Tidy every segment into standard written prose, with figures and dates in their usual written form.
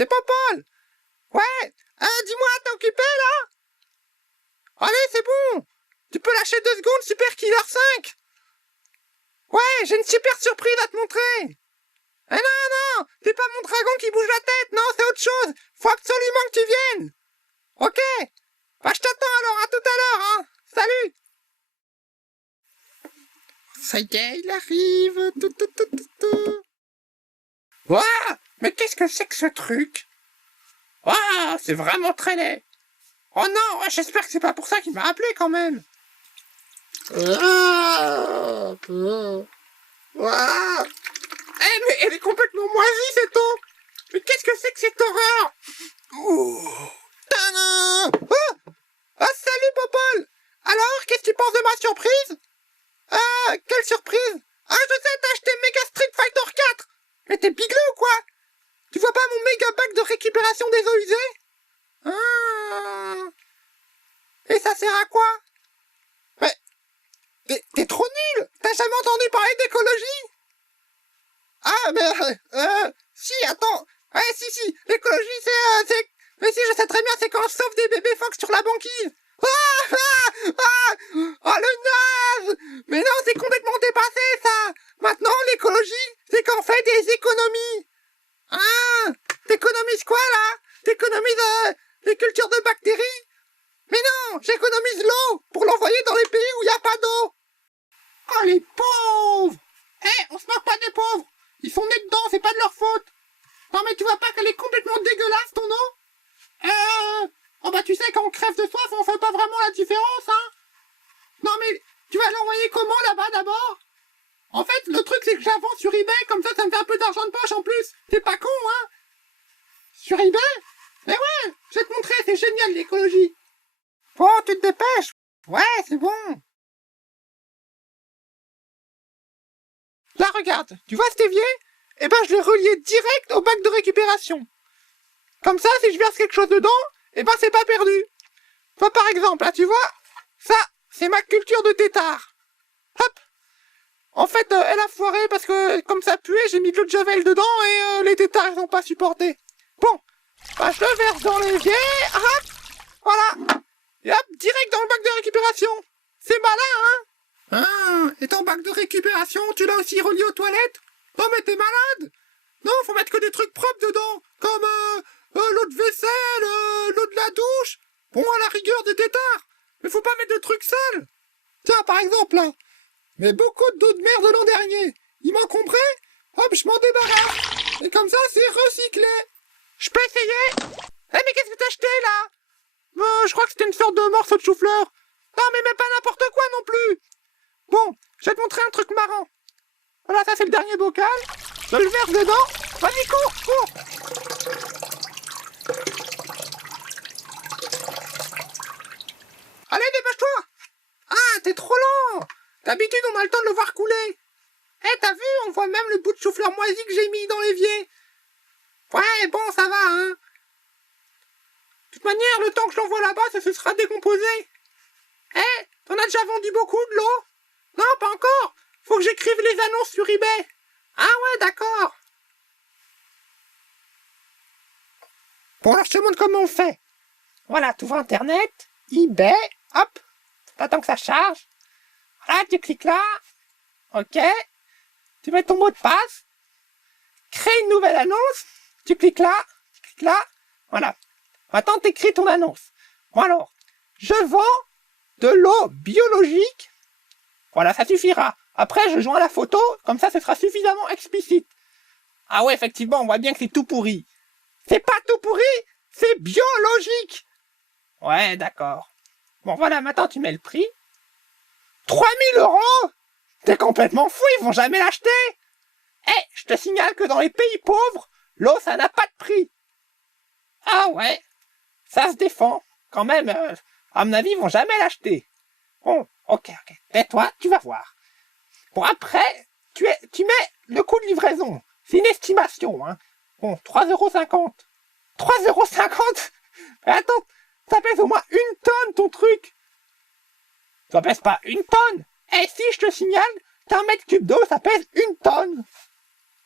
c'est Popol. Ouais, dis-moi, t'es occupé, là? Allez, c'est bon. Tu peux lâcher 2 secondes, Super Killer 5. Ouais, j'ai une super surprise à te montrer. Eh non, c'est pas mon dragon qui bouge la tête, non, c'est autre chose. Faut absolument que tu viennes. Ok. Bah, je t'attends alors, à tout à l'heure, hein. Salut. Ça y est, il arrive. Ouah, mais qu'est-ce que c'est que ce truc? Ouah, c'est vraiment très laid. Oh non, j'espère que c'est pas pour ça qu'il m'a appelé quand même. Mais elle est complètement moisie cette eau. Mais qu'est-ce que c'est que cette horreur? Tadam! Salut Popol. Alors, qu'est-ce que tu penses de ma surprise? Quelle surprise? Je sais, t'as acheté Mega Street Fighter 4. Mais t'es biglé ou quoi? Tu vois pas mon méga bac de récupération des eaux usées? Et ça sert à quoi? Mais t'es trop nul. T'as jamais entendu parler d'écologie? Si, attends. Ouais, si, l'écologie, c'est... Mais si, je sais très bien, c'est quand on sauve des bébés phoques sur la banquise. Oh, le naze! Mais non, c'est complètement dépassé, ça. Maintenant, l'écologie, c'est quand on fait des économies. T'économises quoi, là? T'économises les cultures de bactéries? Mais non, j'économise l'eau pour l'envoyer dans les pays où il n'y a pas d'eau. Oh, les pauvres! On se moque pas des pauvres. Ils sont nés dedans, c'est pas de leur faute. Non, mais tu vois pas qu'elle est complètement dégueulasse, ton eau? Oh bah tu sais, quand on crève de soif, on fait pas vraiment la différence, hein. Non, mais tu vas l'envoyer comment, là-bas, d'abord? En fait, le truc, c'est que j'avance sur eBay, comme ça me fait un peu d'argent de poche en plus. C'est pas con, hein? Sur eBay? Mais ouais, je vais te montrer, c'est génial, l'écologie. Bon, tu te dépêches. Ouais, c'est bon. Là, regarde, tu vois cet évier? Eh ben, je l'ai relié direct au bac de récupération. Comme ça, si je verse quelque chose dedans, eh ben, c'est pas perdu. Toi, par exemple, là, tu vois, ça, c'est ma culture de tétard. Hop. En fait, elle a foiré parce que, comme ça puait, j'ai mis de l'eau de javel dedans et les tétards, ils ont pas supporté. Bon, bah, je le verse dans l'évier, hop, voilà. Et hop, direct dans le bac de récupération. C'est malin, hein? Et ton bac de récupération, tu l'as aussi relié aux toilettes? Non, mais t'es malade? Non, faut mettre que des trucs propres dedans, comme l'eau de vaisselle, l'eau de la douche. Bon, à la rigueur des tétards, mais faut pas mettre de trucs sales. Tiens, par exemple, là, mais beaucoup d'eau de mer de l'an dernier. Ils m'en comprennent? Hop, je m'en débarrasse. Et comme ça, c'est recyclé. Je peux essayer? Mais qu'est-ce que t'as acheté, là? Je crois que c'était une sorte de morceau de chou-fleur. Non, mais pas n'importe quoi non plus. Bon, je vais te montrer un truc marrant. Voilà, ça c'est le dernier bocal. Je le verse dedans. Vas-y, cours. Allez, dépêche-toi. T'es trop lent. D'habitude, on a le temps de le voir couler. T'as vu, on voit même le bout de chou-fleur moisi que j'ai mis dans l'évier. Ouais, bon, ça va, hein. De toute manière, le temps que je l'envoie là-bas, ça se sera décomposé. T'en as déjà vendu beaucoup de l'eau? Non, pas encore. Faut que j'écrive les annonces sur eBay. Ah ouais, d'accord. Bon, alors je te montre comment on fait. Voilà, tu ouvres Internet, eBay, hop, t'attends que ça charge. Voilà, tu cliques là. Ok. Tu mets ton mot de passe. Crée une nouvelle annonce. Tu cliques là. Voilà. Maintenant, t'écris ton annonce. Bon alors, je vends de l'eau biologique. Voilà, ça suffira. Après, je joins la photo, comme ça, ce sera suffisamment explicite. Ah ouais, effectivement, on voit bien que c'est tout pourri. C'est pas tout pourri, c'est biologique. Ouais, d'accord. Bon, voilà, maintenant, tu mets le prix. 3000 €? T'es complètement fou, ils vont jamais l'acheter. Je te signale que dans les pays pauvres, l'eau, ça n'a pas de prix. Ah ouais, ça se défend. Quand même, à mon avis, ils vont jamais l'acheter. Bon, ok. Tais-toi, tu vas voir. Bon, après, tu mets le coût de livraison. C'est une estimation, hein. Bon, 3,50 €. 3,50 €? Mais attends, ça pèse au moins 1 tonne, ton truc. Ça pèse pas 1 tonne. Si, je te signale qu'un mètre cube d'eau, ça pèse 1 tonne.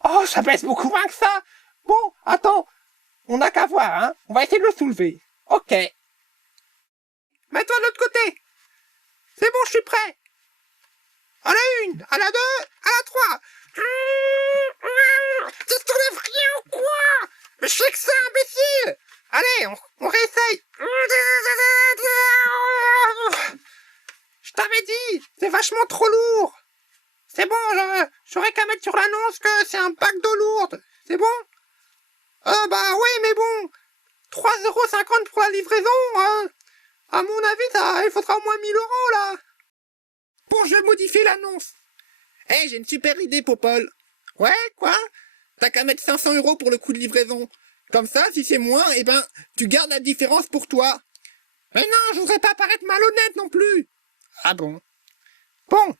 Oh, ça pèse beaucoup moins que ça. Bon, attends. On n'a qu'à voir, hein. On va essayer de le soulever. Ok. Mets-toi de l'autre côté. C'est bon, je suis prêt. À la 1, à la 2, à la 3. Tu t'enlèves rien ou quoi? Mais je sais que c'est imbécile. Allez, on réessaye. Je t'avais dit, c'est vachement trop lourd. C'est bon, j'aurais qu'à mettre sur l'annonce que c'est un bac d'eau lourde. C'est bon? Bah oui, mais bon, 3,50 € pour la livraison, hein. À mon avis, il faudra au moins 1 000 € là. Bon, je vais modifier l'annonce. J'ai une super idée, Popol. Ouais, quoi? T'as qu'à mettre 500 € pour le coût de livraison. Comme ça, si c'est moins, tu gardes la différence pour toi. Mais non, je voudrais pas paraître malhonnête non plus. Ah bon? Bon,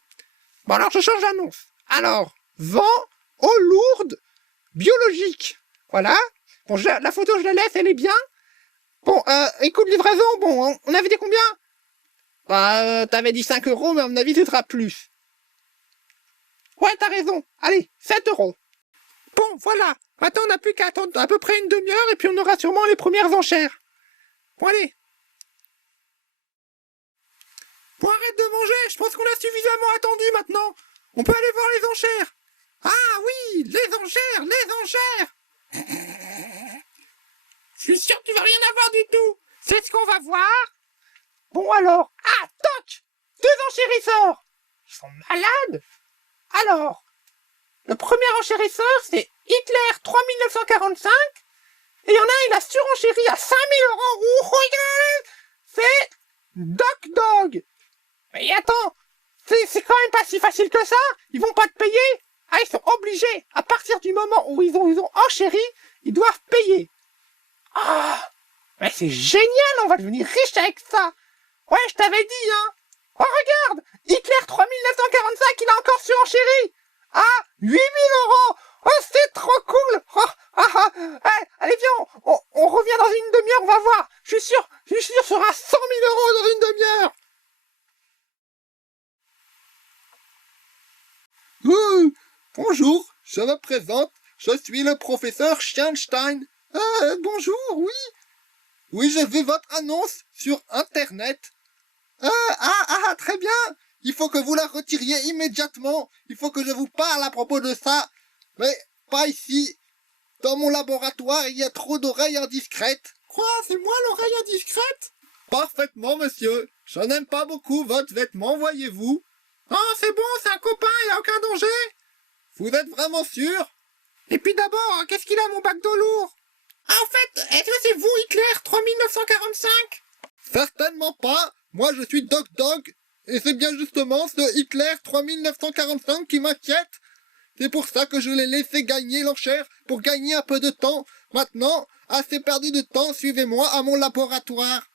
alors je change l'annonce. Alors, vent, eau lourde, biologique. Voilà. Bon, la photo, je la laisse, elle est bien. Bon, et coût de livraison, bon, on avait dit combien? Bah, t'avais dit 5 €, mais à mon avis, ce sera plus. Ouais, t'as raison. Allez, 7 €. Bon, voilà. Maintenant, on n'a plus qu'à attendre à peu près une demi-heure, et puis on aura sûrement les premières enchères. Bon, allez. Bon, arrête de manger. Je pense qu'on a suffisamment attendu maintenant. On peut aller voir les enchères. Ah oui, les enchères. Je suis sûr que tu vas rien avoir du tout. C'est ce qu'on va voir. Bon alors, toc, 2 enchérisseurs. Ils sont malades. Alors, le premier enchérisseur, c'est Hitler 3945. Et il y en a un, il a surenchéri à 5 000 €. Ouh, regarde, c'est Doc Dog. Mais attends, c'est quand même pas si facile que ça. Ils vont pas te payer. Ah, ils sont obligés. À partir du moment où ils ont enchéri, ils doivent payer. Ah, mais c'est génial, on va devenir riche avec ça. Ouais, je t'avais dit, hein. Oh, regarde, Hitler 3945, il a encore surenchéri. Ah, 8 000 €. Oh, c'est trop cool. Allez, viens, on revient dans une demi-heure, on va voir. Je suis sûr, ce sera 100 000 € dans une demi-heure. Bonjour, je me présente, je suis le professeur Scheinstein. Bonjour, oui. Oui, j'ai vu votre annonce sur Internet. Très bien. Il faut que vous la retiriez immédiatement. Il faut que je vous parle à propos de ça. Mais pas ici. Dans mon laboratoire, il y a trop d'oreilles indiscrètes. Quoi, c'est moi l'oreille indiscrète? Parfaitement, monsieur. Je n'aime pas beaucoup votre vêtement, voyez-vous. Oh, c'est bon, c'est un copain, il a aucun danger. Vous êtes vraiment sûr? Et puis d'abord, qu'est-ce qu'il a mon bac d'eau lourd? Ah, en fait, est-ce que c'est vous, Hitler 3945? Certainement pas. Moi, je suis Doc Dog. Et c'est bien justement ce Hitler 3945 qui m'inquiète. C'est pour ça que je l'ai laissé gagner l'enchère, pour gagner un peu de temps. Maintenant, assez perdu de temps, suivez-moi à mon laboratoire.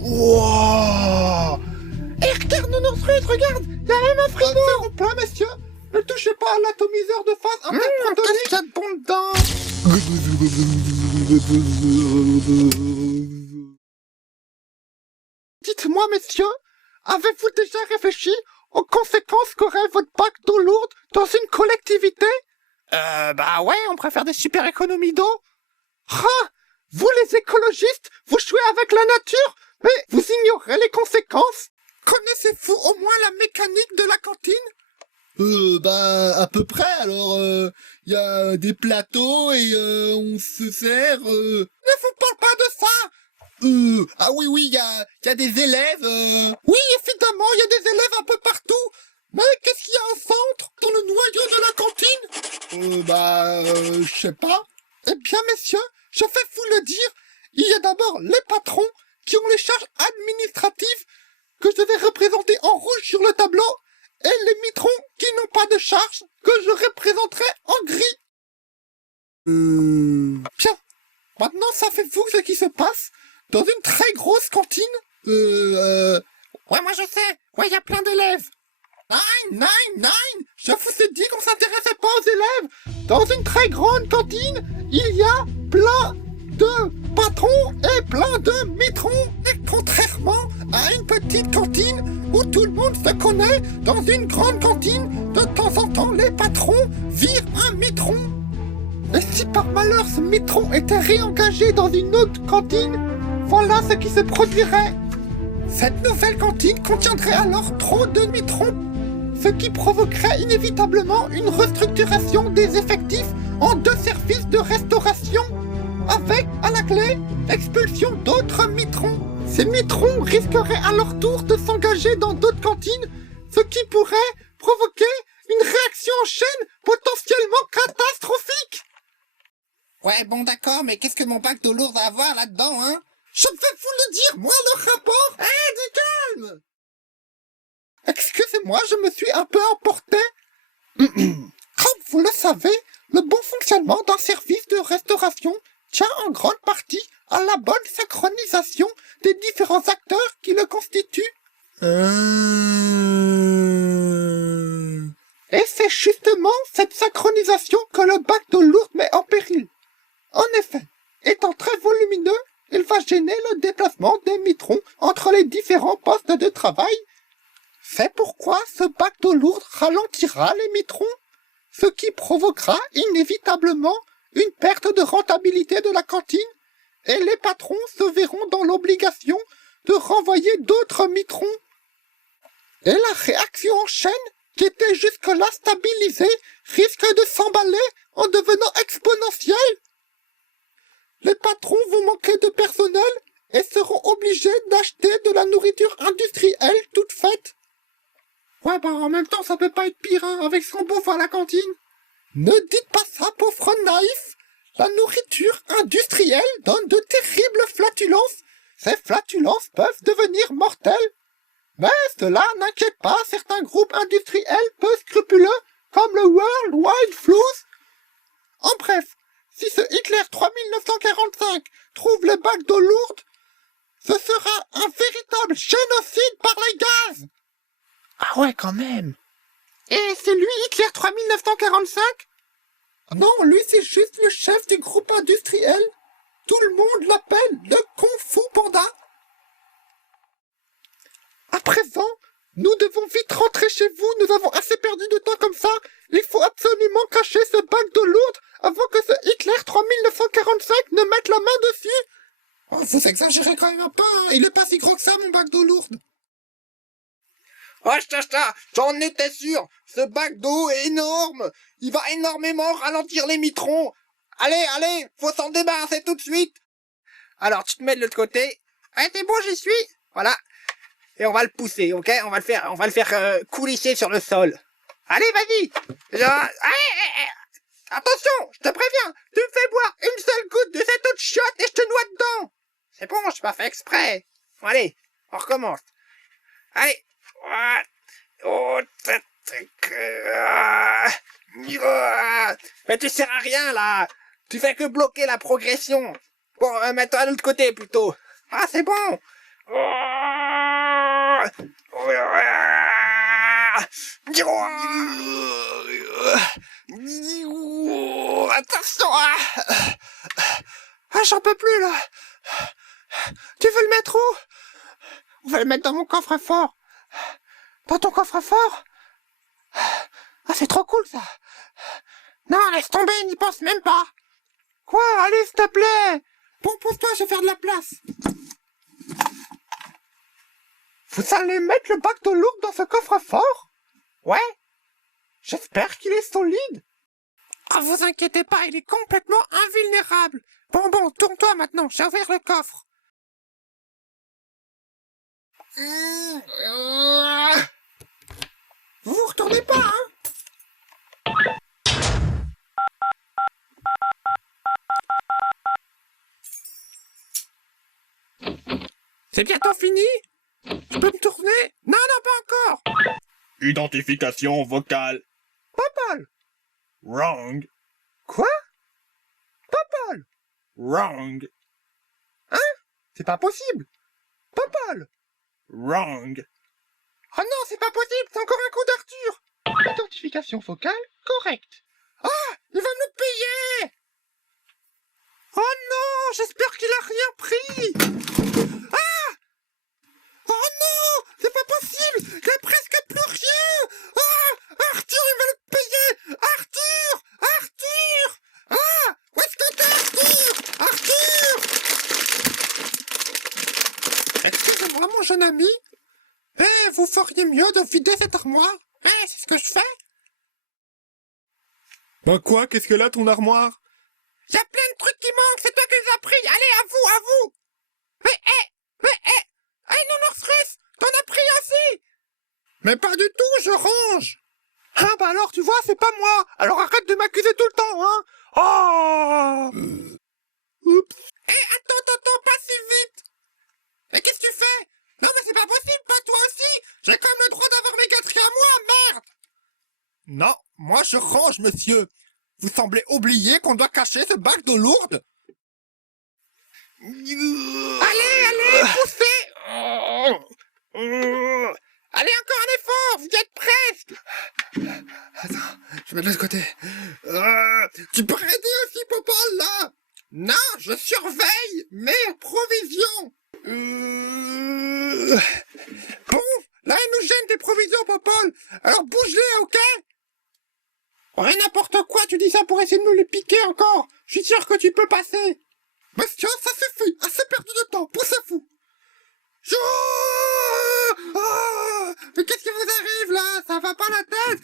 Wow! Regarde, Nounours, regarde! Il y a même un frigo! S'il vous plaît, messieurs, ne touchez pas à l'atomiseur de phase interprotonée. Qu'est-ce qu'il y a de bon dedans? Dites-moi, messieurs, avez-vous déjà réfléchi aux conséquences qu'aurait votre bac d'eau lourde dans une collectivité? Bah ouais, on préfère des super économies d'eau. Vous les écologistes, vous jouez avec la nature, mais vous ignorez les conséquences. Connaissez-vous au moins la mécanique de la cantine? À peu près, alors, y a des plateaux et on se sert, Ne vous parle pas de ça! Ah oui, y a des élèves, Oui, évidemment, il y a des élèves un peu partout. Mais qu'est-ce qu'il y a au centre, dans le noyau de la cantine? Je sais pas. Eh bien, messieurs, je vais vous le dire. Il y a d'abord les patrons qui ont les charges administratives que je vais représenter en rouge sur le tableau, et les mitrons qui n'ont pas de charge que je représenterai en gris. Bien. Maintenant, savez-vous ce qui se passe dans une très grosse cantine? Ouais, moi je sais. Ouais, il y a plein d'élèves. Nine! Je vous ai dit qu'on s'intéressait pas aux élèves. Dans une très grande cantine, il y a plein de patrons et plein de mitrons. Et contrairement à une petite cantine où tout le monde se connaît, dans une grande cantine, de temps en temps, les patrons virent un mitron. Et si par malheur ce mitron était réengagé dans une autre cantine, voilà ce qui se produirait. Cette nouvelle cantine contiendrait alors trop de mitrons, ce qui provoquerait inévitablement une restructuration des effectifs en 2 services de restauration, avec, à la clé, l'expulsion d'autres mitrons. Ces mitrons risqueraient à leur tour de s'engager dans d'autres cantines, ce qui pourrait provoquer une réaction en chaîne potentiellement catastrophique. Ouais, bon d'accord, mais qu'est-ce que mon bac d'eau lourde a à voir là-dedans, hein? Je vais vous le dire, moi, le rapport. Du calme! Excusez-moi, je me suis un peu emporté. Comme vous le savez, le bon fonctionnement d'un service de restauration tient en grande partie à la bonne synchronisation des différents acteurs qui le constituent. Et c'est justement cette synchronisation que le bac d'eau lourde met en péril. En effet, étant très volumineux, il va gêner le déplacement des mitrons entre les différents postes de travail. C'est pourquoi ce bac d'eau lourde ralentira les mitrons, ce qui provoquera inévitablement une perte de rentabilité de la cantine, et les patrons se verront dans l'obligation de renvoyer d'autres mitrons. Et la réaction en chaîne, qui était jusque-là stabilisée, risque de s'emballer en devenant exponentielle. Les patrons vont manquer de personnel et seront obligés d'acheter de la nourriture industrielle toute faite. Ouais, en même temps, ça peut pas être pire, hein, avec son bouffe à la cantine. Ne dites pas ça, pauvre naïf. La nourriture industrielle donne de terribles flatulences. Ces flatulences peuvent devenir mortelles. Mais cela n'inquiète pas certains groupes industriels peu scrupuleux, comme le World Wide Flues. En bref, si ce Hitler 3945 trouve les bacs d'eau lourde, ce sera un véritable génocide par les gaz. Ah ouais, quand même. Et c'est lui, Hitler 3945 ? Non, lui c'est juste le chef du groupe industriel. Tout le monde l'appelle le Kung Fu Panda. À présent, nous devons vite rentrer chez vous, nous avons assez perdu de temps comme ça. Il faut absolument cacher ce bac d'eau lourde avant que ce Hitler 3945 ne mette la main dessus. Oh, vous exagérez quand même un peu, hein. Il est pas si gros que ça, mon bac d'eau lourde. Oh, j'en étais sûr. Ce bac d'eau est énorme. Il va énormément ralentir les mitrons. Allez, faut s'en débarrasser tout de suite. Alors, tu te mets de l'autre côté. Ouais, c'est bon, j'y suis. Voilà. Et on va le pousser, ok? On va le faire coulisser sur le sol. Allez, vas-y. Attention, je te préviens. Tu me fais boire une seule goutte de cette eau de chiotte et je te noie dedans. C'est bon, je pas fait exprès. Bon, allez, on recommence. Allez. Mais tu sers à rien, là. Tu fais que bloquer la progression. Bon, mets-toi de l'autre côté, plutôt. Ah, c'est bon. Attention. Ah, j'en peux plus, là. Tu veux le mettre où? On va le mettre dans mon coffre-fort. Dans ton coffre-fort? Ah, c'est trop cool, ça. Non, laisse tomber, n'y pense même pas. Quoi? Allez, s'il te plaît. Bon, pose-toi, je vais faire de la place. Vous allez mettre le bac d'eau lourde dans ce coffre-fort? Ouais. J'espère qu'il est solide. Ah, vous inquiétez pas, il est complètement invulnérable. Bon, tourne-toi maintenant, je vais ouvrir le coffre. Vous vous retournez pas, hein? C'est bientôt fini? Je peux me tourner? Non, pas encore. Identification vocale. Popol. Wrong. Quoi? Popol. Wrong. Hein? C'est pas possible. Popol. Wrong. Oh non, c'est pas possible, c'est encore un coup d'Arthur. Identification vocale correcte. Ah, il va nous payer. Oh non, j'espère qu'il a rien pris. Ah! Oh non, c'est pas possible, il a presque plus rien. Ah, Arthur, il va le payer. Arthur. Ah, jeune ami. Eh, vous feriez mieux de vider cette armoire. Eh, c'est ce que je fais. Ben quoi, qu'est-ce que là ton armoire? Y a plein de trucs qui manquent, c'est toi qui les as pris. Allez, à vous, à vous. Nounours russe, t'en as pris aussi. Mais pas du tout, je range. Ah bah alors, tu vois, c'est pas moi. Alors arrête de m'accuser tout le temps, hein. Oh. Oups. Attends, pas si vite. Mais qu'est-ce que tu fais? Non mais c'est pas possible, pas toi aussi. J'ai quand même le droit d'avoir mes gâteries à moi, merde. Non, moi je range, monsieur. Vous semblez oublier qu'on doit cacher ce bac d'eau lourde. Allez, poussez. Allez, encore un effort, vous y êtes presque. Attends, je vais de l'autre côté. Tu peux aider aussi, Popol, là. Non, je surveille mes provisions. Bon, là, ils nous gênent des provisions, Popol. Alors bouge-les, ok? Ouais, n'importe quoi, tu dis ça pour essayer de nous les piquer encore. Je suis sûr que tu peux passer. Monsieur, ça suffit. Assez perdu de temps, poussez-vous. Mais qu'est-ce qui vous arrive, là? Ça va pas la tête.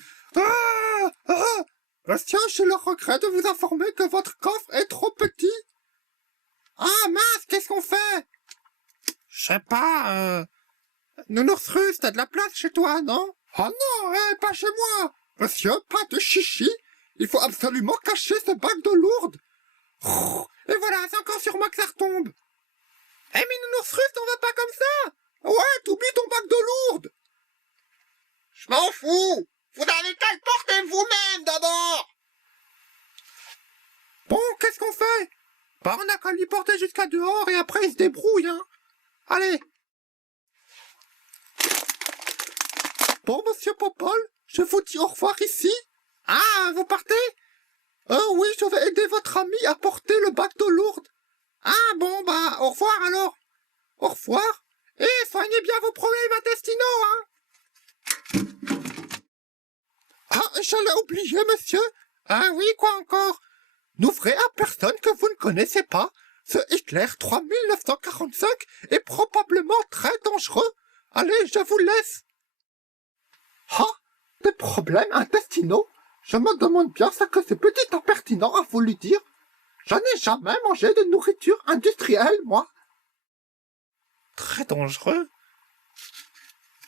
Monsieur, j'ai le regret de vous informer que votre coffre est trop petit. Ah, mince, qu'est-ce qu'on fait? Je sais pas, Nounours russe, t'as de la place chez toi, non? Oh non, pas chez moi. Monsieur, pas de chichi. Il faut absolument cacher ce bac d'eau lourde. Et voilà, c'est encore sur moi que ça retombe. Eh mais Nounours russe, on va pas comme ça. Ouais, t'oublies ton bac d'eau lourde. Je m'en fous. Vous avez qu'à le porter vous-même d'abord. Bon, qu'est-ce qu'on fait? Bah, on a qu'à lui porter jusqu'à dehors et après il se débrouille, hein. Allez. Bon, monsieur Popol, je vous dis au revoir ici. Ah, vous partez? Oui, je vais aider votre ami à porter le bac d'eau lourde. Ah, bon, bah, au revoir alors. Au revoir. Et soignez bien vos problèmes intestinaux, hein. Ah, j'allais oublier, monsieur. Ah oui, quoi encore? N'ouvrez à personne que vous ne connaissez pas. Ce Hitler 3945 est probablement très dangereux. Allez, je vous laisse. Ah, des problèmes intestinaux? Je me demande bien ce que ce petit impertinent a voulu dire. Je n'ai jamais mangé de nourriture industrielle, moi. Très dangereux.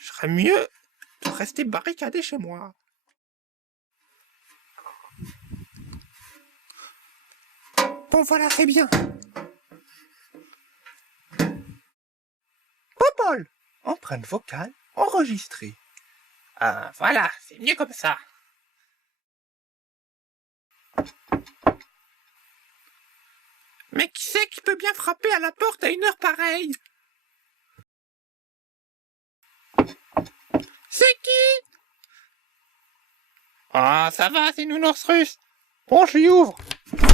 Je serais mieux de rester barricadé chez moi. Bon, voilà, c'est bien. Popol, empreinte vocale enregistrée. Ah, voilà, c'est mieux comme ça. Mais qui c'est qui peut bien frapper à la porte à une heure pareille? C'est qui? Ah, ça va, c'est Nounours russe. Bon, je lui ouvre.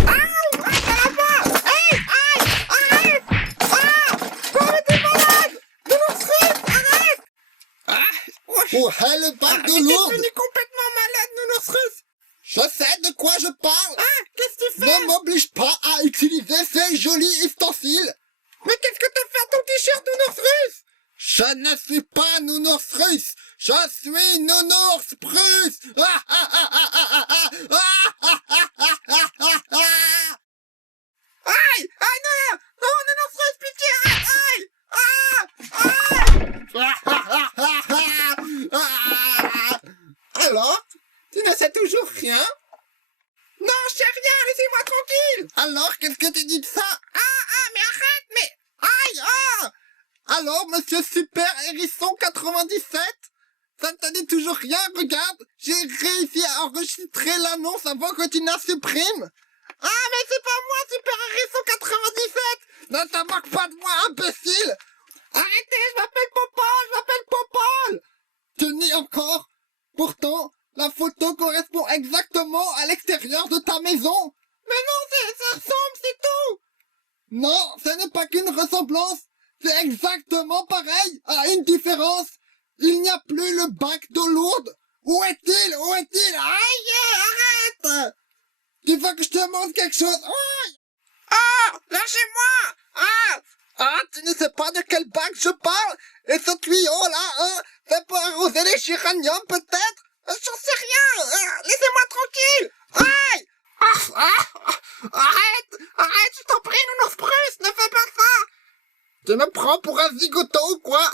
Ah, ça va pas. Hey, aïe, arrête. Ah, oh, t'es malade. Nounours russe, arrête. Ah, Oh, le bac d'eau t'es lourde. devenu complètement malade, Nounours russe. Je sais de quoi je parle. Ah, qu'est-ce que tu fais? Ne m'oblige pas à utiliser ces jolis ustensiles. Mais qu'est-ce que t'as fait à ton t-shirt, Nounours russe? Je ne suis pas Nounours russe. Je suis Nounours Prusse. Aïe! Aïe, non! Non, Nounours russe, pitié! Aïe! Alors? Tu ne sais toujours rien? Non, je sais rien, laissez-moi tranquille! Alors, qu'est-ce que tu dis de ça? Mais arrête, mais... Aïe! Alors, monsieur Super Hérisson 97? Ça ne te dit toujours rien, regarde. J'ai réussi à enregistrer l'annonce avant que tu la supprimes. Ah, mais c'est pas moi, Super Hérisson 97! Ne te moque pas de moi, imbécile. Arrêtez, je m'appelle Popol! Tu nies encore. Pourtant, la photo correspond exactement à l'extérieur de ta maison. Mais non, ça ressemble, c'est tout! Non, ce n'est pas qu'une ressemblance. C'est exactement pareil, à une différence. Il n'y a plus le bac d'eau lourde. Où est-il? Où est-il? Aïe, arrête! Tu veux que je te montre quelque chose? Aïe! Ah, lâchez-moi! Ah, tu ne sais pas de quel bac je parle? Et ce tuyau là, hein, c'est pour arroser les géraniums peut-être? J'en sais rien. Laissez-moi tranquille. Aïe. Arrête, je t'en prie, Nounours Prusse, ne fais pas ça. Tu me prends pour un zigoto ou quoi?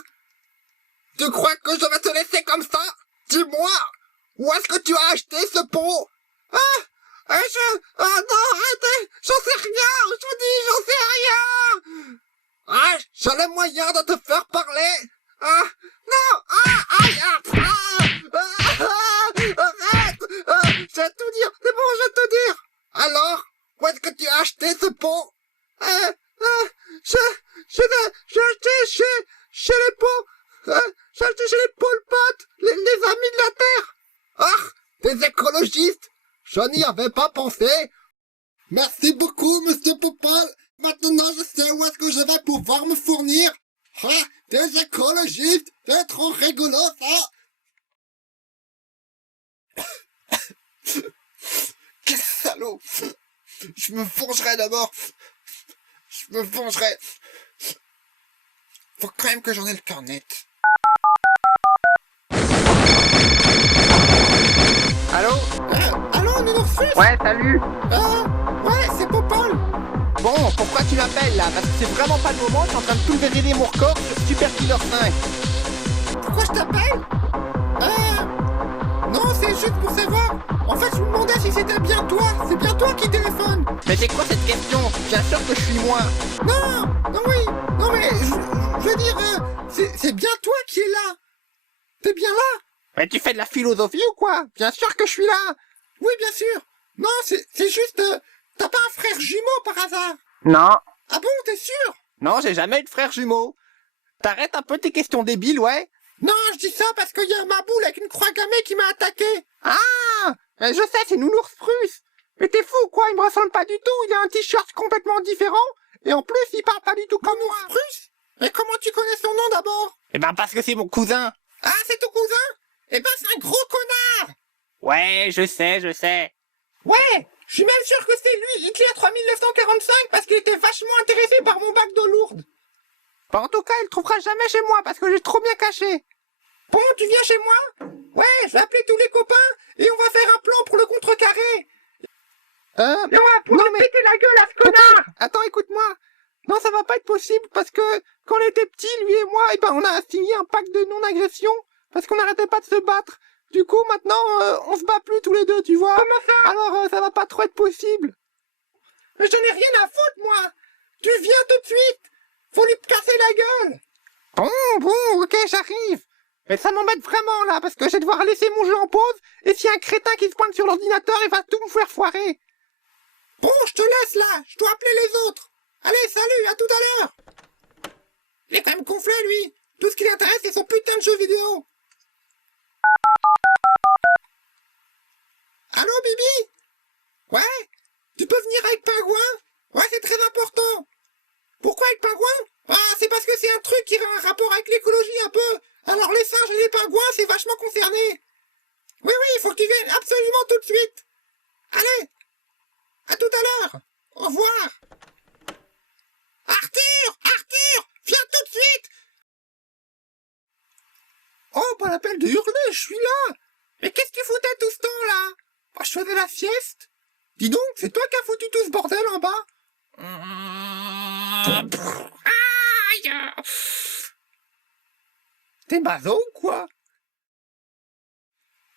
Tu crois que je vais te laisser comme ça? Dis-moi, où est-ce que tu as acheté ce pot? Non, arrêtez, j'en sais rien, je vous dis, j'en sais rien. J'ai les moyens de te faire parler. Non, aïe, arrête, je vais tout dire, c'est bon, je vais te dire. Alors, où est-ce que tu as acheté ce pot? J'ai acheté chez les pots. J'ai acheté chez les Pol Pot, les amis de la Terre. Des écologistes. Je n'y avais pas pensé. Merci beaucoup, monsieur Popal. Maintenant, je sais où est-ce que je vais pouvoir me fournir. Des écologistes, c'est trop rigolo, ça. Quel salaud. Je me vengerai d'abord. Je me vengerai. Faut quand même que j'en ai le cœur net. Allô? Allô, Nounours Prusse? Ouais, salut. Ouais, c'est Popol. Bon, pourquoi tu m'appelles là? Parce que c'est vraiment pas le moment, je suis en train de pulvériser mon record sur Super Killer 5. Pourquoi je t'appelle? Non, c'est juste pour savoir. En fait, je me demandais si c'était bien toi. C'est bien toi qui téléphone. Mais c'est quoi cette question? Bien sûr que je suis moi. Non, mais je veux dire, c'est bien toi qui es là. T'es bien là? Mais tu fais de la philosophie ou quoi? Bien sûr que je suis là. Oui, bien sûr. Non, c'est juste, t'as pas un frère jumeau par hasard? Non. Ah bon, t'es sûr? Non, j'ai jamais eu de frère jumeau. T'arrêtes un peu tes questions débiles, ouais? Non, je dis ça parce qu'il y a un maboule avec une croix gammée qui m'a attaqué. Mais je sais, c'est Nounours Prusse. Mais t'es fou, quoi? Il me ressemble pas du tout. Il a un t-shirt complètement différent. Et en plus, il parle pas du tout comme moi. Prusse? Mais comment tu connais son nom d'abord? Eh ben, parce que c'est mon cousin. Ah, c'est ton cousin? Eh ben, c'est un gros connard. Ouais, je sais. Ouais, je suis même sûr que c'est lui, Hitler 3945, parce qu'il était vachement intéressé par mon bac d'eau lourde. Bah, en tout cas, il le trouvera jamais chez moi, parce que j'ai trop bien caché. Bon, tu viens chez moi? Ouais, je vais appeler tous les copains, et on va faire un plan pour le contrecarrer. Et on va pouvoir péter la gueule à ce connard. Attends, écoute-moi. Non, ça va pas être possible, parce que quand on était petits, lui et moi, on a signé un pacte de non-agression, parce qu'on n'arrêtait pas de se battre. Du coup, maintenant, on se bat plus tous les deux, tu vois. Comment ça? Alors, ça va pas trop être possible. Mais j'en ai rien à foutre, moi. Tu viens tout de suite. Faut lui casser la gueule. Bon, ok, j'arrive. Mais ça m'embête vraiment, là, parce que je vais devoir laisser mon jeu en pause, et s'il y a un crétin qui se pointe sur l'ordinateur, il va tout me faire foirer. Bon, je te laisse, là. Je dois appeler les autres. Allez, salut, à tout à l'heure. Il est quand même gonflé, lui. Tout ce qui l'intéresse, c'est son putain de jeu vidéo. Allô, Bibi? Ouais? Tu peux venir avec Pingouin? Ouais, c'est très important. Pourquoi avec Pingouin? C'est parce que c'est un truc qui a un rapport avec l'écologie un peu. Alors les singes et les pingouins, c'est vachement concerné. Oui, il faut que tu viennes absolument tout de suite. Allez, à tout à l'heure. Au revoir. Arthur, viens tout de suite. Oh, pas la peine de hurler, je suis là. Mais qu'est-ce que tu foutais tout ce temps-là? Je faisais la sieste. Dis donc, c'est toi qui as foutu tout ce bordel en bas? Aïe! T'es maso ou quoi?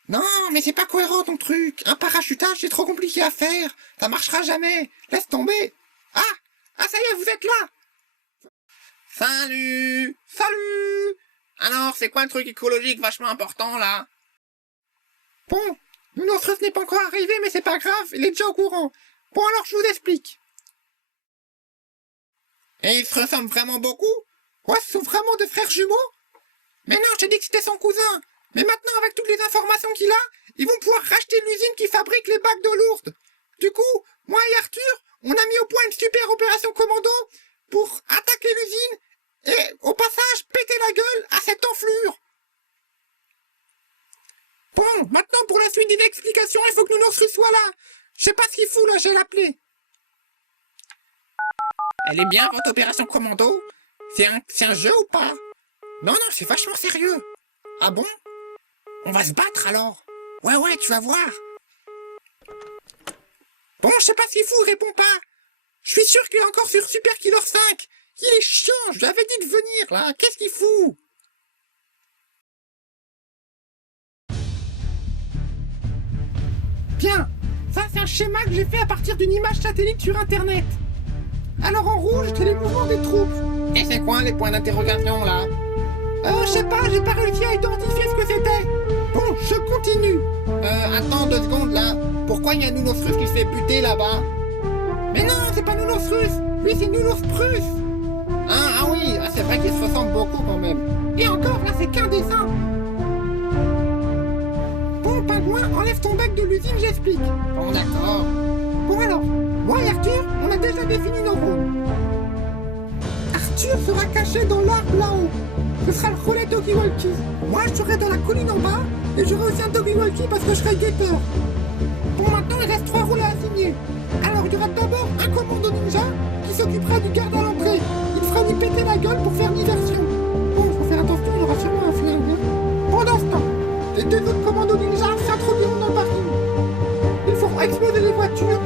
Non, mais c'est pas cohérent ton truc. Un parachutage, c'est trop compliqué à faire. Ça marchera jamais. Laisse tomber. Ah, ça y est, vous êtes là. Salut. Alors, c'est quoi le truc écologique vachement important, là? Bon, notre n'est pas encore arrivé, mais c'est pas grave, il est déjà au courant. Bon, alors, je vous explique. Et ils se ressemblent vraiment beaucoup? Ouais, ce sont vraiment des frères jumeaux? Mais non, je t'ai dit que c'était son cousin. Mais maintenant, avec toutes les informations qu'il a, ils vont pouvoir racheter l'usine qui fabrique les bacs d'eau lourde. Du coup, moi et Arthur, on a mis au point une super opération commando pour attaquer l'usine et, au passage, péter la gueule à cette enflure. Bon, maintenant, pour la suite des explications, il faut que Nounours soit là. Je sais pas ce qu'il fout, là, j'ai l'appelé. Elle est bien, votre opération commando? C'est un jeu ou pas? Non, non, c'est vachement sérieux. Ah bon? On va se battre alors? Ouais, ouais, tu vas voir. Bon, je sais pas ce qu'il fout, il répond pas. Je suis sûr qu'il est encore sur Super Killer 5. Il est chiant, je lui avais dit de venir, là. Qu'est-ce qu'il fout? Bien, ça c'est un schéma que j'ai fait à partir d'une image satellite sur Internet. Alors en rouge, c'est les mouvements des troupes. Et c'est quoi les points d'interrogation, là? Je sais pas, j'ai pas réussi à identifier ce que c'était. Bon, je continue. Attends 2 secondes, là. Pourquoi il y a Nounours Russe qui se fait buter, là-bas? Mais non, c'est pas Nounours Russe. Lui, c'est Nounours Prusse. Ah oui, c'est vrai qu'ils se ressemblent beaucoup, quand même. Et encore, là, c'est qu'un dessin. Bon, Pingouin, enlève ton bec de l'usine, j'explique. Bon, d'accord. Bon alors, moi et Arthur, on a déjà défini nos rôles. Arthur sera caché dans l'arbre là-haut. Ce sera le relais Doggy-Walkie. Moi, je serai dans la colline en bas, et j'aurai aussi un Doggy-Walkie parce que je serai guetteur. Bon, maintenant, il reste 3 rôles à assigner. Alors, il y aura d'abord un commando ninja qui s'occupera du garde à l'entrée. Il fera lui péter la gueule pour faire diversion. Bon, faut faire attention, il aura sûrement un flingue. Hein. Pendant ce temps, les 2 autres commandos ninja s'introduiront dans le parking. Ils feront exploser les voitures.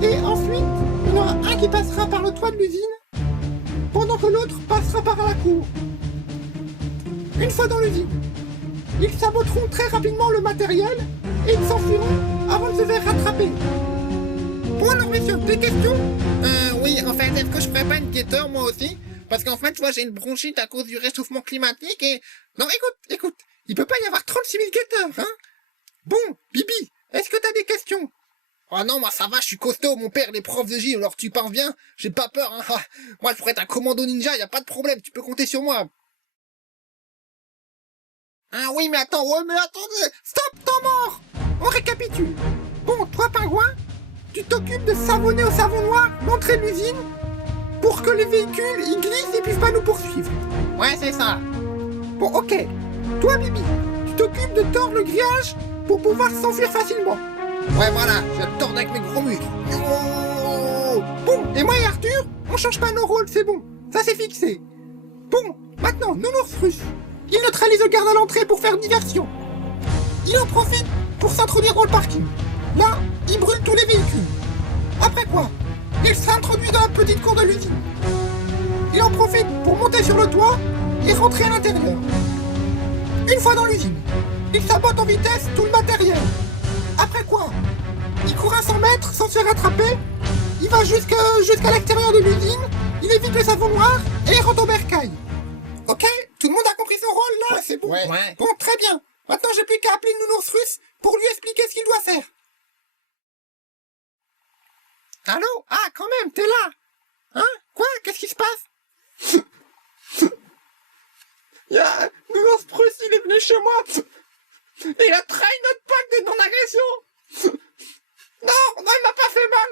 Et ensuite, il y en aura un qui passera par le toit de l'usine, pendant que l'autre passera par la cour. Une fois dans l'usine, ils saboteront très rapidement le matériel et ils s'enfuiront avant de se faire rattraper. Bon alors messieurs, des questions? Oui, en fait, est-ce que je ferais pas une guetteur moi aussi? Parce qu'en fait, tu vois, j'ai une bronchite à cause du réchauffement climatique et... Non, écoute, il peut pas y avoir 36 000 guetteurs, hein? Bon, Bibi, est-ce que t'as des questions? Oh non, moi ça va, je suis costaud, mon père, les profs de J, alors tu penses bien, j'ai pas peur, hein. Moi je pourrais être un commando ninja, y a pas de problème, tu peux compter sur moi. Ah oui, mais attends, attendez, stop, temps mort. On récapitule. Bon, toi Pingouin, tu t'occupes de savonner au savon noir l'entrée de l'usine pour que les véhicules y glissent et puissent pas nous poursuivre. Ouais, c'est ça. Bon, ok. Toi Bibi, tu t'occupes de tordre le grillage pour pouvoir s'enfuir facilement. Ouais, voilà, je tordre avec mes gros muscles. Bon, et moi et Arthur, on change pas nos rôles, c'est bon. Ça c'est fixé. Bon, maintenant, Nounours Russe. Il neutralise le garde à l'entrée pour faire diversion. Il en profite pour s'introduire dans le parking. Là, il brûle tous les véhicules. Après quoi, il s'introduit dans la petite cour de l'usine. Il en profite pour monter sur le toit et rentrer à l'intérieur. Une fois dans l'usine, il sabote en vitesse tout le matériel. Après quoi, il court à 100 mètres sans se faire rattraper, il va jusqu'à l'extérieur de l'usine, il évite le savon noir et il rentre au bercail. Ok, tout le monde a compris son rôle là? Ouais, c'est bon. Ouais. Bon, très bien. Maintenant, j'ai plus qu'à appeler Nounours Russe pour lui expliquer ce qu'il doit faire. Allô? Ah, quand même, t'es là? Hein? Quoi? Qu'est-ce qui se passe? Nounours Russe, il est venu chez moi. Et il a trahi notre pacte de non-agression. Non, il m'a pas fait mal.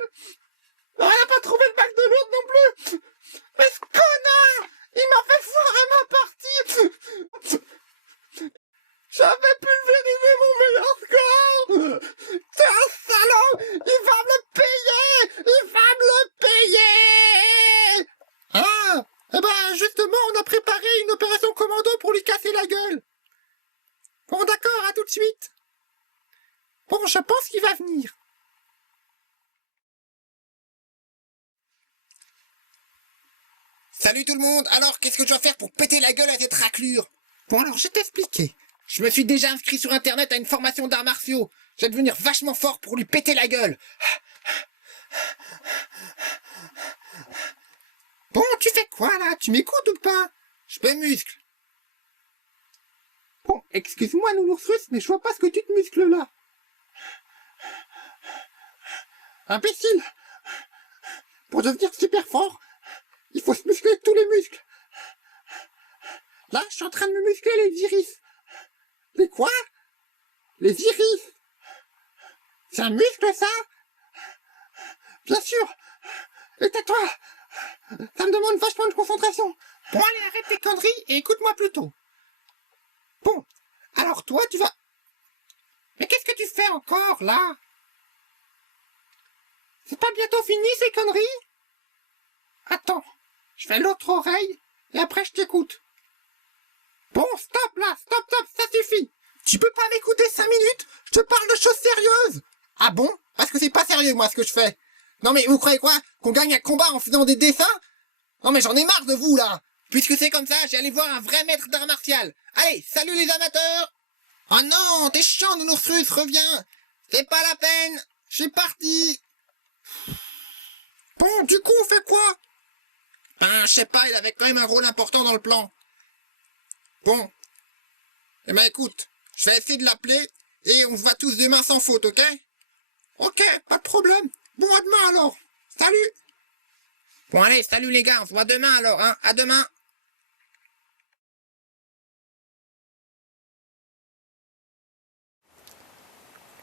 Non, il a pas trouvé le bac de lourde non plus. Mais ce connard, il m'a fait foirer ma partie. J'avais pulvérisé mon meilleur score. C'est un salaud. Il va me le payer. Ah, eh ben justement, on a préparé une opération commando pour lui casser la gueule. Bon d'accord, à tout de suite. Bon, je pense qu'il va venir. Salut tout le monde, alors qu'est-ce que je dois faire pour péter la gueule à cette raclure? Bon alors, je vais t'expliquer. Je me suis déjà inscrit sur internet à une formation d'arts martiaux. Je vais devenir vachement fort pour lui péter la gueule. Bon, tu fais quoi là? Tu m'écoutes ou pas? Je me muscle. Bon, excuse-moi Nounours Russe, mais je vois pas ce que tu te muscles là. Imbécile! Pour devenir super fort, il faut se muscler tous les muscles. Là, je suis en train de me muscler les iris. Les quoi? Les iris? C'est un muscle, ça? Bien sûr. Et tais-toi. Ça me demande vachement de concentration. Bon, allez, arrête tes conneries et écoute-moi plutôt. Bon, alors toi, tu vas... Mais qu'est-ce que tu fais encore, là? C'est pas bientôt fini, ces conneries? Attends, je fais l'autre oreille, et après je t'écoute. Bon, stop là, stop, ça suffit. Tu peux pas m'écouter 5 minutes? Je te parle de choses sérieuses. Ah bon? Parce que c'est pas sérieux, moi, ce que je fais. Non mais vous croyez quoi? Qu'on gagne un combat en faisant des dessins? Non mais j'en ai marre de vous, là. Puisque c'est comme ça, j'ai allé voir un vrai maître d'art martial. Allez, salut les amateurs. Oh non, t'es chiant, Nounours Russe, reviens. C'est pas la peine. Je suis parti. Bon, du coup, on fait quoi? Ben, je sais pas, il avait quand même un rôle important dans le plan. Bon. Eh ben, écoute, je vais essayer de l'appeler et on se voit tous demain sans faute, ok? Ok, pas de problème. Bon, à demain alors. Salut. Bon, allez, salut les gars, on se voit demain alors, hein. À demain.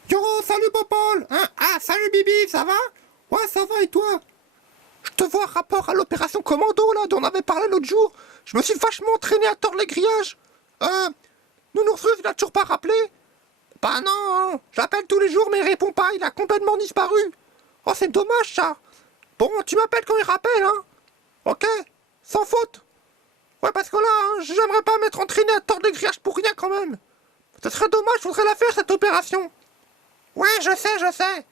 Yo, salut Popol, hein? Ah, salut Bibi, ça va? Ouais, ça va et toi? Je te vois rapport à l'opération Commando, là, dont on avait parlé l'autre jour. Je me suis vachement entraîné à tordre les grillages. Nounours Russe, il a toujours pas rappelé? Bah non, hein. J'appelle tous les jours, mais il répond pas, il a complètement disparu. Oh, c'est dommage, ça. Bon, tu m'appelles quand il rappelle, hein? Ok? Sans faute. Ouais, parce que là, hein, j'aimerais pas m'être entraîné à tordre les grillages pour rien, quand même. Ce serait dommage, faudrait la faire, cette opération. Ouais, je sais.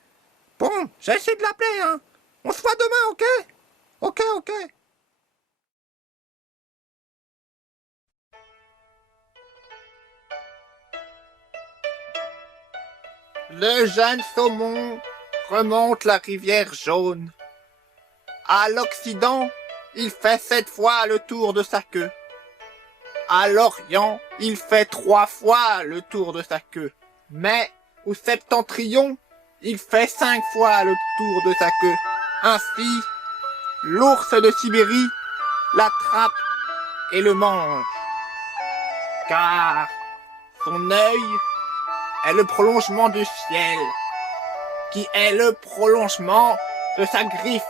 Bon, j'ai essayé de l'appeler, hein. On se voit demain, ok? Ok. Le jeune saumon remonte la rivière jaune. À l'Occident, il fait 7 fois le tour de sa queue. À l'Orient, il fait 3 fois le tour de sa queue. Mais au septentrion, il fait 5 fois le tour de sa queue. Ainsi, l'ours de Sibérie l'attrape et le mange. Car son œil est le prolongement du ciel, qui est le prolongement de sa griffe.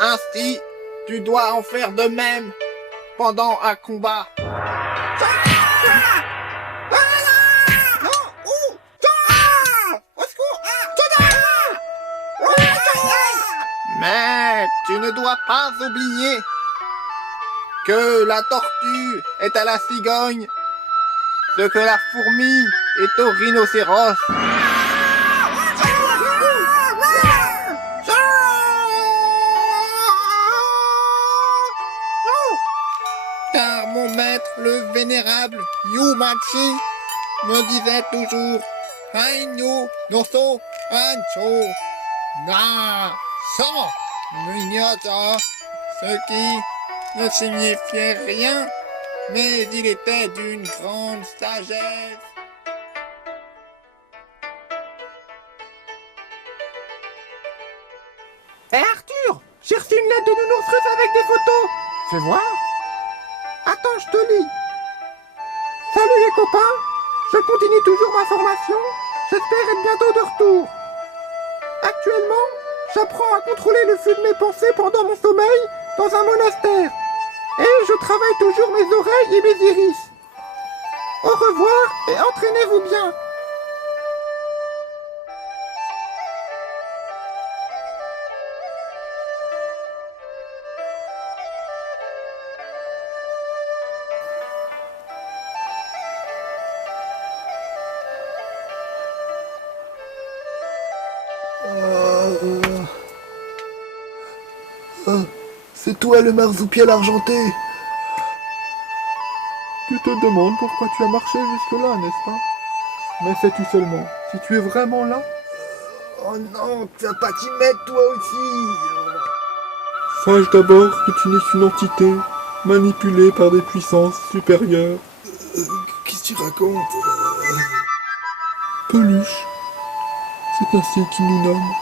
Ainsi, tu dois en faire de même pendant un combat. Mais tu ne dois pas oublier que la tortue est à la cigogne, ce que la fourmi est au rhinocéros. Car mon maître, le vénérable Yumachi, me disait toujours Hainyo noso ancho na sa minyata, ce qui ne signifiait rien, mais il était d'une grande sagesse. Hé Arthur, j'ai reçu une lettre de Nounours Russe avec des photos. Fais voir. Attends, je te lis. Salut les copains, je continue toujours ma formation. J'espère être bientôt de retour. Actuellement, j'apprends à contrôler le flux de mes pensées pendant mon sommeil dans un monastère. Et je travaille toujours mes oreilles et mes iris. Au revoir et entraînez-vous bien. C'est toi le marsupial argenté. Tu te demandes pourquoi tu as marché jusque-là, n'est-ce pas? Mais sais-tu seulement si tu es vraiment là? Oh non, tu vas pas t'y mettre toi aussi. Sache d'abord que tu n'es qu'une entité manipulée par des puissances supérieures. Qu'est-ce que tu racontes? Peluche, c'est ainsi qu'ils nous nomment.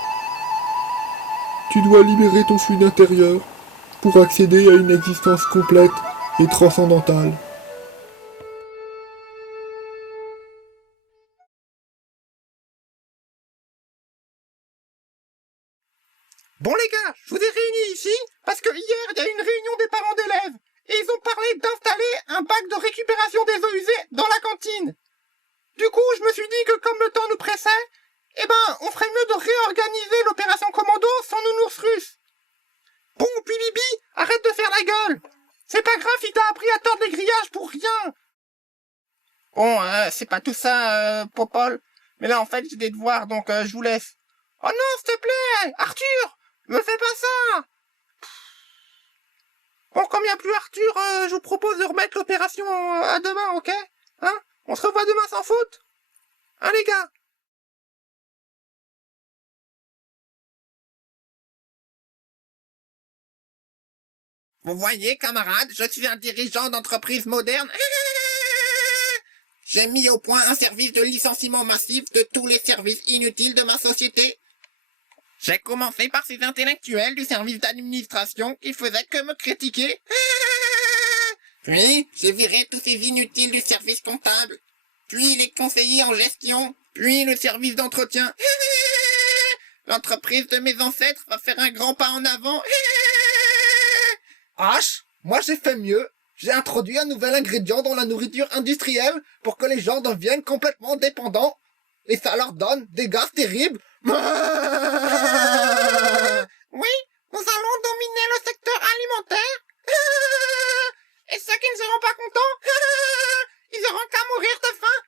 Tu dois libérer ton fluide intérieur pour accéder à une existence complète et transcendantale. Bon les gars, je vous ai réunis ici parce que hier il y a eu une réunion des parents d'élèves et ils ont parlé d'installer un bac de récupération des eaux usées dans la cantine. Du coup, je me suis dit que comme le temps nous pressait, on ferait mieux de réorganiser l'opération Commando sans Nounours Russe. Bon, puis Bibi, arrête de faire la gueule. C'est pas grave si t'as appris à tordre les grillages pour rien. Bon, c'est pas tout ça, Popol. Mais là, en fait, j'ai des devoirs, donc je vous laisse. Oh non, s'il te plaît, Arthur, me fais pas ça. Bon, comme il n'y a plus Arthur, je vous propose de remettre l'opération à demain, ok? Hein? On se revoit demain sans faute? Hein, les gars? Vous voyez, camarades, je suis un dirigeant d'entreprise moderne. J'ai mis au point un service de licenciement massif de tous les services inutiles de ma société. J'ai commencé par ces intellectuels du service d'administration qui faisaient que me critiquer. Puis, j'ai viré tous ces inutiles du service comptable. Puis les conseillers en gestion. Puis le service d'entretien. L'entreprise de mes ancêtres va faire un grand pas en avant. H, moi j'ai fait mieux. J'ai introduit un nouvel ingrédient dans la nourriture industrielle pour que les gens deviennent complètement dépendants. Et ça leur donne des gaz terribles. Oui, nous allons dominer le secteur alimentaire. Et ceux qui ne seront pas contents, ils auront qu'à mourir de faim.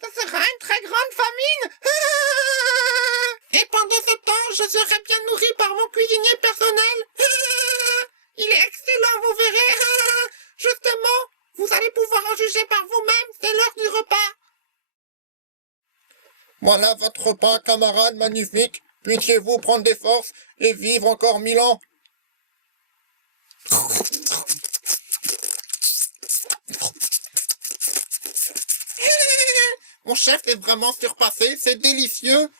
Ça sera une très grande famine. Et pendant ce temps, je serai bien nourri par mon cuisinier personnel. Il est excellent, vous verrez. Justement, vous allez pouvoir en juger par vous-même, c'est l'heure du repas. Voilà votre repas, camarade magnifique. Puissiez-vous prendre des forces et vivre encore 1000 ans. Mon chef est vraiment surpassé, c'est délicieux.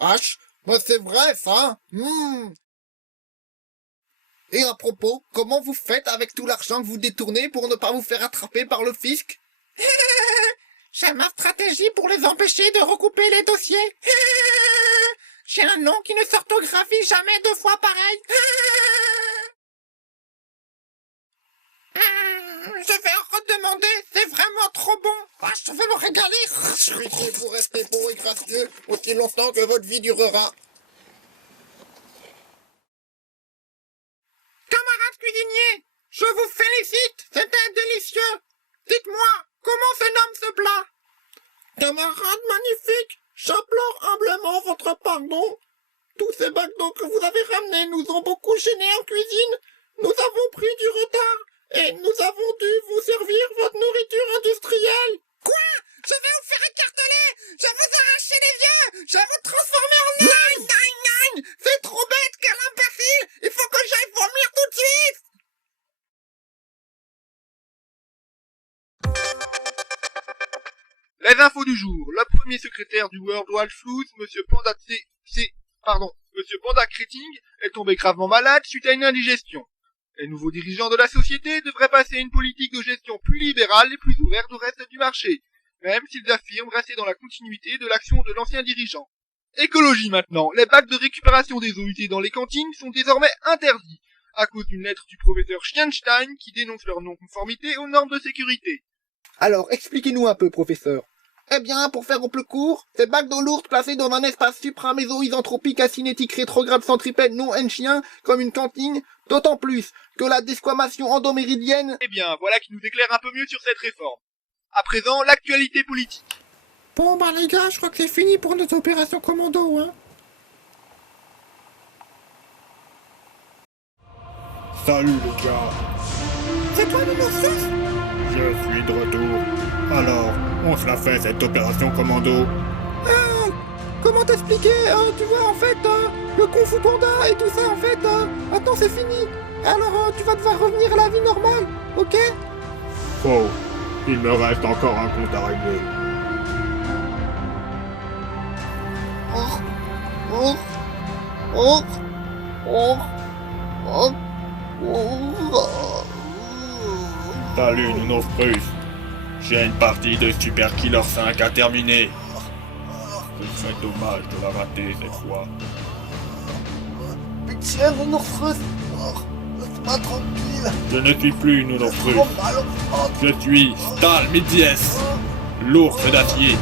H, mais c'est vrai ça. Et à propos, comment vous faites avec tout l'argent que vous détournez pour ne pas vous faire attraper par le fisc? J'ai ma stratégie pour les empêcher de recouper les dossiers. J'ai un nom qui ne s'orthographie jamais 2 fois pareil. Je vais en redemander, c'est vraiment trop bon. Je vais me régaler. Puissiez-vous rester beau et gracieux aussi longtemps que votre vie durera. Camarade cuisinier, je vous félicite, c'était délicieux. Dites-moi, comment se nomme ce plat? Camarade magnifique, j'implore humblement votre pardon. Tous ces McDo que vous avez ramenés nous ont beaucoup gênés en cuisine. Nous avons pris du retard et nous avons dû vous servir votre nourriture industrielle. Quoi? Je vais vous faire écarteler. Je vais vous arracher les yeux. Je vais vous transformer en nine. C'est trop bête, quel imbécile. Il faut que j'aille vomir tout de suite. Les infos du jour. Le premier secrétaire du World Wide Foods, Monsieur Panda Kriting, est tombé gravement malade suite à une indigestion. Les nouveaux dirigeants de la société devraient passer à une politique de gestion plus libérale et plus ouverte au reste du marché, même s'ils affirment rester dans la continuité de l'action de l'ancien dirigeant. Écologie maintenant. Les bacs de récupération des eaux usées dans les cantines sont désormais interdits, à cause d'une lettre du professeur Stienstein qui dénonce leur non-conformité aux normes de sécurité. Alors, expliquez-nous un peu, professeur. Eh bien, pour faire au plus court, ces bacs d'eau lourde placés dans un espace supraméso-isentropique acinétique rétrograde centripède non henchien, comme une cantine, d'autant plus que la desquamation endoméridienne... Eh bien, voilà qui nous éclaire un peu mieux sur cette réforme. À présent, l'actualité politique. Bon bah les gars, je crois que c'est fini pour notre opération commando, hein. Salut les gars, C'est toi le morceau? je suis de retour. Alors, on se la fait cette opération commando. Comment t'expliquer? Tu vois, en fait, le Kung Fu Panda et tout ça, en fait, maintenant c'est fini. Alors, tu vas devoir revenir à la vie normale, ok? Oh, il me reste encore un compte à régler. Salut Nounours Prusse. J'ai une partie de Super Killer 5 à terminer. Ce serait dommage de la rater cette fois. Pitié, Nounours, laisse-moi tranquille. Je ne suis plus Nounours Prusse. Trop mal au ventre. Je suis Stal Midies, l'ours d'acier.